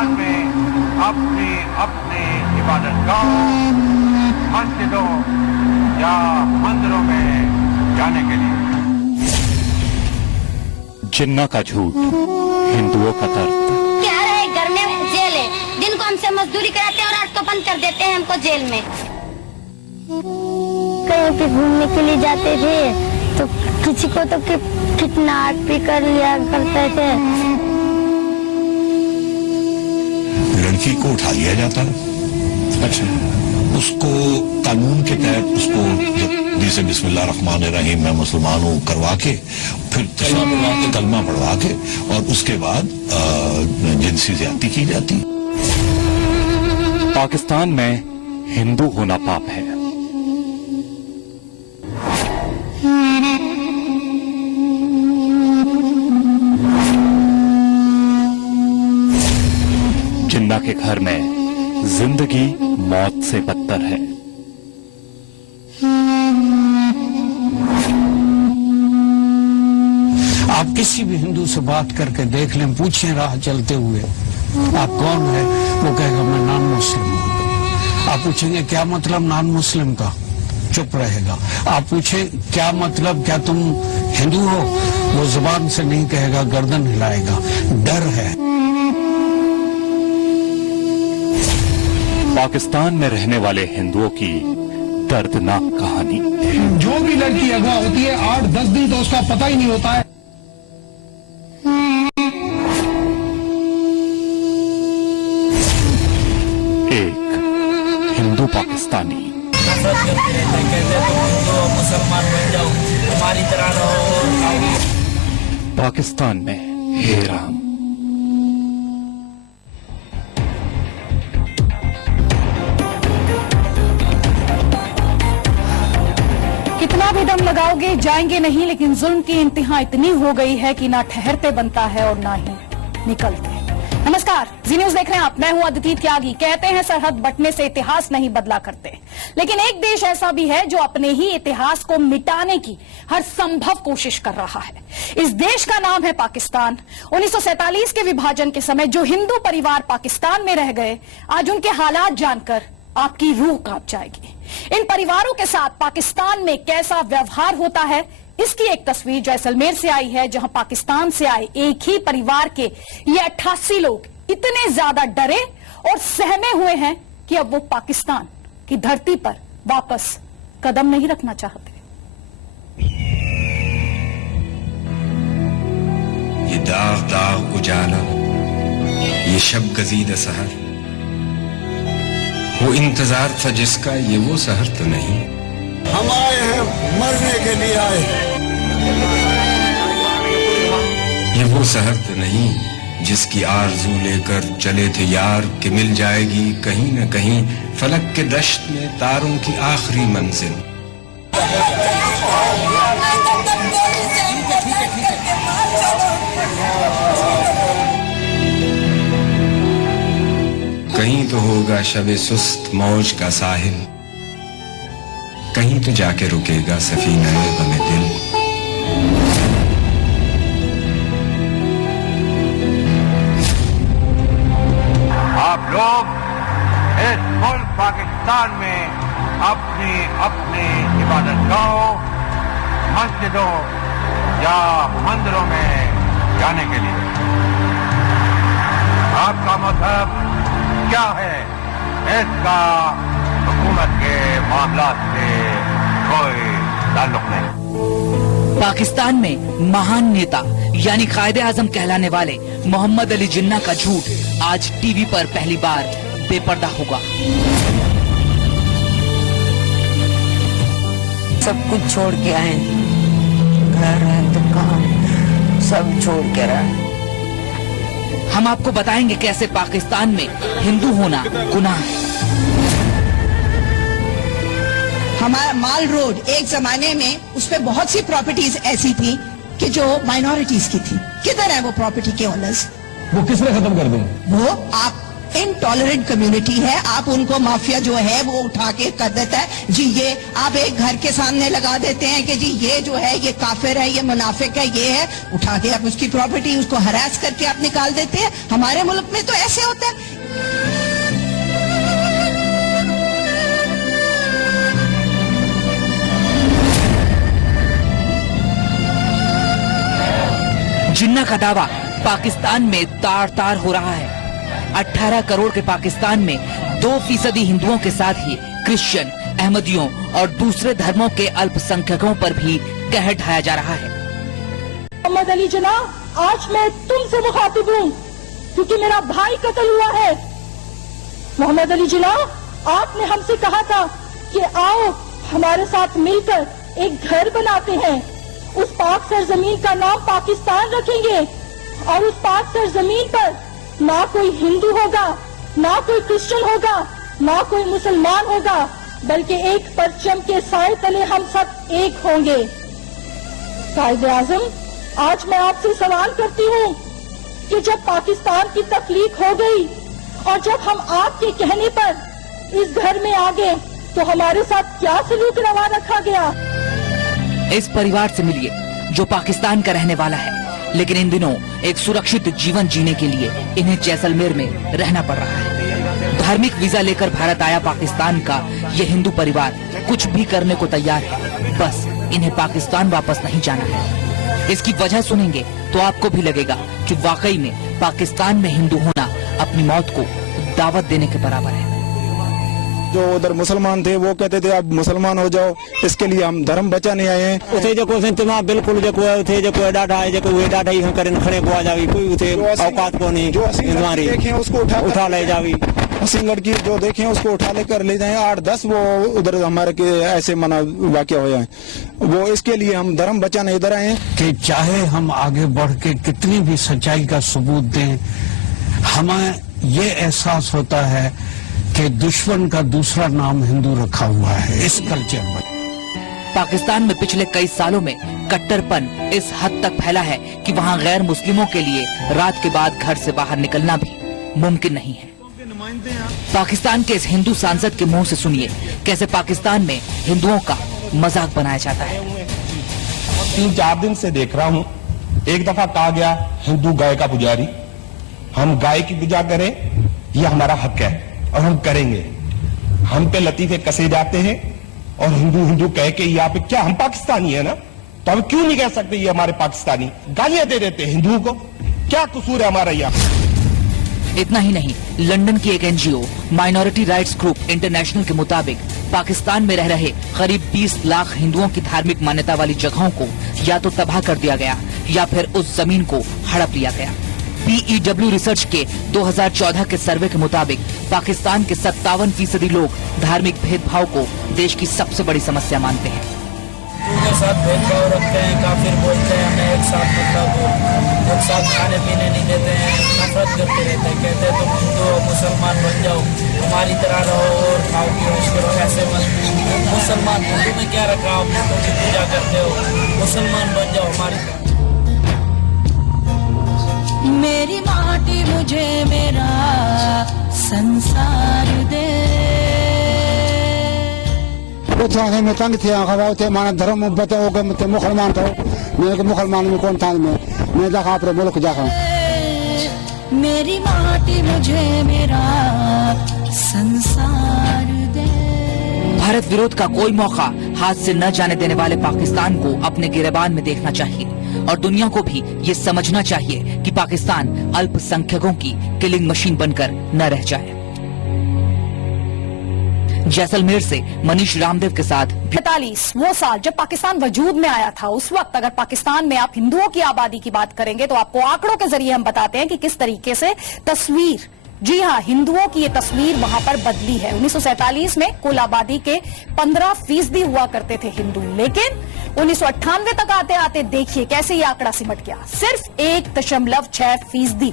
पाकिस्तान में अपनी अपनी इबादतगाहों, मस्जिदों या मंदिरों में जाने के लिए। जिन्ना का झूठ, हिंदुओं का दर्द। क्या है, घर में जेल है, दिन को हमसे मजदूरी कराते हैं और रात को बंद कर देते हैं हमको जेल में। कहीं पे घूमने के लिए जाते थे तो किसी को तो किडनैप भी कर लिया करते थे। लड़की को उठा लिया जाता है, अच्छा, उसको कानून के तहत उसको जैसे बिस्मिल्लाह रहमान रहीम मैं मुसलमान हूँ करवा के, फिर कलमा पढ़वा के और उसके बाद जिनसी ज्यादती की जाती। पाकिस्तान में हिंदू होना पाप है। जिन्ना के घर में जिंदगी मौत से बदतर है। आप किसी भी हिंदू से बात करके देख लें, पूछें राह चलते हुए आप कौन है, वो कहेगा मैं नॉन मुस्लिम हूँ। आप पूछेंगे क्या मतलब नॉन मुस्लिम का, चुप रहेगा। आप पूछें क्या मतलब, क्या तुम हिंदू हो, वो जुबान से नहीं कहेगा, गर्दन हिलाएगा। डर है। पाकिस्तान में रहने वाले हिंदुओं की दर्दनाक कहानी। जो भी लड़की अगवा होती है 8-10 दिन तो उसका पता ही नहीं होता है। एक हिंदू पाकिस्तानी नफरत करते रहते हैं, कहते हैं तुम हिंदू हो, मुसलमान बन जाओ, हमारी तरह रहो। पाकिस्तान में हे राम। कितना भी दम लगाओगे जाएंगे नहीं, लेकिन जुल्म की इंतहा इतनी हो गई है कि ना ठहरते बनता है और ना ही निकलते। नमस्कार, जी न्यूज देख रहे हैं आप, मैं हूं अदिति त्यागी। कहते हैं सरहद बंटने से इतिहास नहीं बदला करते, लेकिन एक देश ऐसा भी है जो अपने ही इतिहास को मिटाने की हर संभव कोशिश कर रहा है। इस देश का नाम है पाकिस्तान। 1947 के विभाजन के समय जो हिंदू परिवार पाकिस्तान में रह गए, आज उनके हालात जानकर आपकी रूह कांप जाएगी। इन परिवारों के साथ पाकिस्तान में कैसा व्यवहार होता है, इसकी एक तस्वीर जैसलमेर से आई है, जहां पाकिस्तान से आए एक ही परिवार के ये 88 लोग इतने ज्यादा डरे और सहमे हुए हैं कि अब वो पाकिस्तान की धरती पर वापस कदम नहीं रखना चाहते। ये दाग दाग उजाला, ये शब गजीद सहर, वो इंतजार था जिसका, ये वो सहर तो नहीं। हम आए हैं, मरने के लिए आए हैं। ये वो सहर तो नहीं जिसकी आरज़ू लेकर चले थे यार कि मिल जाएगी कहीं न कहीं फलक के दश्त में तारों की आखिरी मंजिल। कहीं तो होगा शबे सुस्त मौज का साहिल, कहीं तो जाके रुकेगा सफीना गमे दिल। आप लोग इस मुल्क पाकिस्तान में अपनी अपनी इबादतगाहों, मस्जिदों या मंदिरों में जाने के लिए। आपका मजहब क्या है, इसका हुकूमत के मामलात से कोई ताल्लुक नहीं। पाकिस्तान में महान नेता यानी कायदे आजम कहलाने वाले मोहम्मद अली जिन्ना का झूठ आज टीवी पर पहली बार बेपर्दा होगा। सब कुछ छोड़ के आए, घर है, दुकान, सब छोड़ के रहे। हम आपको बताएंगे कैसे पाकिस्तान में हिंदू होना गुनाह है। हमारा माल रोड एक जमाने में उस पे बहुत सी प्रॉपर्टीज ऐसी थी कि जो माइनॉरिटीज की थी। किधर है वो प्रॉपर्टी के ओनर्स? वो किसने खत्म कर दी? वो आप इन टॉलरेंट कम्युनिटी है। आप उनको माफिया जो है वो उठा के कर देता है जी, ये आप एक घर के सामने लगा देते हैं कि जी ये जो है ये काफिर है, ये मुनाफिक है, ये है, उठा के आप उसकी प्रॉपर्टी उसको हरास करके आप निकाल देते हैं। हमारे मुल्क में तो ऐसे होता है। जिन्ना का दावा पाकिस्तान में तार तार हो रहा है। 18 करोड़ के पाकिस्तान में 2% हिंदुओं के साथ ही क्रिश्चियन, अहमदियों और दूसरे धर्मों के अल्पसंख्यकों पर भी कहर ढाया जा रहा है। मोहम्मद अली जिन्ना, आज मैं तुमसे मुखातिब हूँ क्योंकि मेरा भाई कत्ल हुआ है। मोहम्मद अली जिन्ना, आपने हमसे कहा था कि आओ हमारे साथ मिलकर एक घर बनाते हैं, उस पाक सरजमीन का नाम पाकिस्तान रखेंगे और उस पाक सरजमीन पर ना कोई हिंदू होगा, ना कोई क्रिश्चियन होगा, ना कोई मुसलमान होगा, बल्कि एक परचम के साए तले हम सब एक होंगे। कायदे आजम, आज मैं आपसे सवाल करती हूँ कि जब पाकिस्तान की तख्लीक हो गई और जब हम आपके कहने पर इस घर में आ गए तो हमारे साथ क्या सलूक रवा रखा गया? इस परिवार से मिलिए जो पाकिस्तान का रहने वाला है, लेकिन इन दिनों एक सुरक्षित जीवन जीने के लिए इन्हें जैसलमेर में रहना पड़ रहा है। धार्मिक वीजा लेकर भारत आया पाकिस्तान का ये हिंदू परिवार कुछ भी करने को तैयार है, बस इन्हें पाकिस्तान वापस नहीं जाना है। इसकी वजह सुनेंगे तो आपको भी लगेगा कि वाकई में पाकिस्तान में हिंदू होना अपनी मौत को दावत देने के बराबर है। जो उधर मुसलमान थे वो कहते थे आप मुसलमान हो जाओ, इसके लिए हम धर्म बचाने आए हैं। उसे जो कोई इंतजाम बिल्कुल जो कोई उसे जो कोई डाटा है जो कोई डाटा ही करें खड़े को आ जावी, कोई उसे औकात को नहीं, जो हमारी देखें उसको उठा ले जावी, हसीन लड़की जो देखें उसको उठा लेकर ले जाए। 8-10 वो उधर हमारे के ऐसे मना वाकया हुआ है, वो इसके लिए हम धर्म बचाने इधर आए हैं। कि चाहे हम आगे बढ़ के कितनी भी सच्चाई का सबूत दें, हमें ये एहसास होता है कि दुश्मन का दूसरा नाम हिंदू रखा हुआ है इस कल्चर में। पाकिस्तान में पिछले कई सालों में कट्टरपन इस हद तक फैला है कि वहाँ गैर मुस्लिमों के लिए रात के बाद घर से बाहर निकलना भी मुमकिन नहीं है। पाकिस्तान के इस हिंदू सांसद के मुंह से सुनिए कैसे पाकिस्तान में हिंदुओं का मजाक बनाया जाता है। 3-4 दिन से देख रहा हूँ, एक दफा कहा गया हिंदू गाय का पुजारी, हम गाय की पूजा करें ये हमारा हक है और हम करेंगे। हम पे लतीफे कसे जाते हैं और हिंदू हिंदू कह के यहाँ पे क्या हम पाकिस्तानी है ना, तो हम क्यों नहीं कह सकते ये हमारे पाकिस्तानी? गालियां दे देते हैं हिंदुओं को, क्या कसूर है हमारा यहाँ? इतना ही नहीं, लंदन की एक NGO minority rights group international के मुताबिक पाकिस्तान में रह रहे करीब 20 लाख हिंदुओं की धार्मिक मान्यता वाली जगहों को या तो तबाह कर दिया गया या फिर उस जमीन को हड़प लिया गया। PEW रिसर्च के 2014 के सर्वे के मुताबिक पाकिस्तान के 57% लोग धार्मिक भेदभाव को देश की सबसे बड़ी समस्या मानते हैं। उनके साथ भेदभाव रखते हैं, काफिर बोलते हैं, हमें एक साथ मतलब एक साथ खाने पीने नहीं देते हैं, नफरत करते रहते हैं, कहते हैं तुम हिंदू हो मुसलमान बन जाओ, हमारी तरह रहो और खाओ पियो करो, ऐसे मत मुसलमान हिंदू में क्या रखा, आप हिंदू की पूजा करते हो, मुसलमान बन जाओ हमारी तरह। मेरी माटी मुझे मेरा संसार दे। उठाने में तंग थे खबर थे माना धर्म बताओ कि मैं मुसलमान था, मैं मुसलमान में कौन था, मैं देखा अपने मुल्क जाकर। मेरी माटी मुझे मेरा संसार दे। भारत विरोध का कोई मौका हाथ से न जाने देने वाले पाकिस्तान को अपने गिरेबान में देखना चाहिए और दुनिया को भी ये समझना चाहिए कि पाकिस्तान अल्पसंख्यकों की किलिंग मशीन बनकर न रह जाए। जैसलमेर से मनीष रामदेव के साथ। 45 वो साल जब पाकिस्तान वजूद में आया था, उस वक्त अगर पाकिस्तान में आप हिंदुओं की आबादी की बात करेंगे तो आपको आंकड़ों के जरिए हम बताते हैं कि किस तरीके से तस्वीर, जी हाँ, हिंदुओं की ये तस्वीर वहां पर बदली है। 1947 में कुल आबादी के 15% हुआ करते थे हिंदू, लेकिन 1998 तक आते आते देखिए कैसे ये आंकड़ा सिमट गया, सिर्फ 1.6%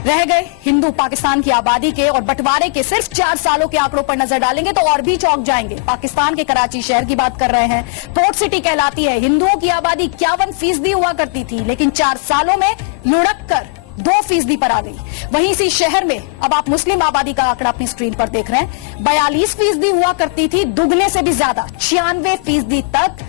रह गए हिंदू पाकिस्तान की आबादी के। और बंटवारे के सिर्फ 4 सालों के आंकड़ों पर नजर डालेंगे तो और भी चौंक जाएंगे। पाकिस्तान के कराची शहर की बात कर रहे हैं, पोर्ट सिटी कहलाती है, हिंदुओं की आबादी 51% हुआ करती थी, लेकिन 4 सालों में लुढ़क कर 2% पर आ गई। वहीं इसी शहर में अब आप मुस्लिम आबादी का आंकड़ा अपनी स्क्रीन पर देख रहे हैं, 42% हुआ करती थी, दुगने से भी ज्यादा 96% तक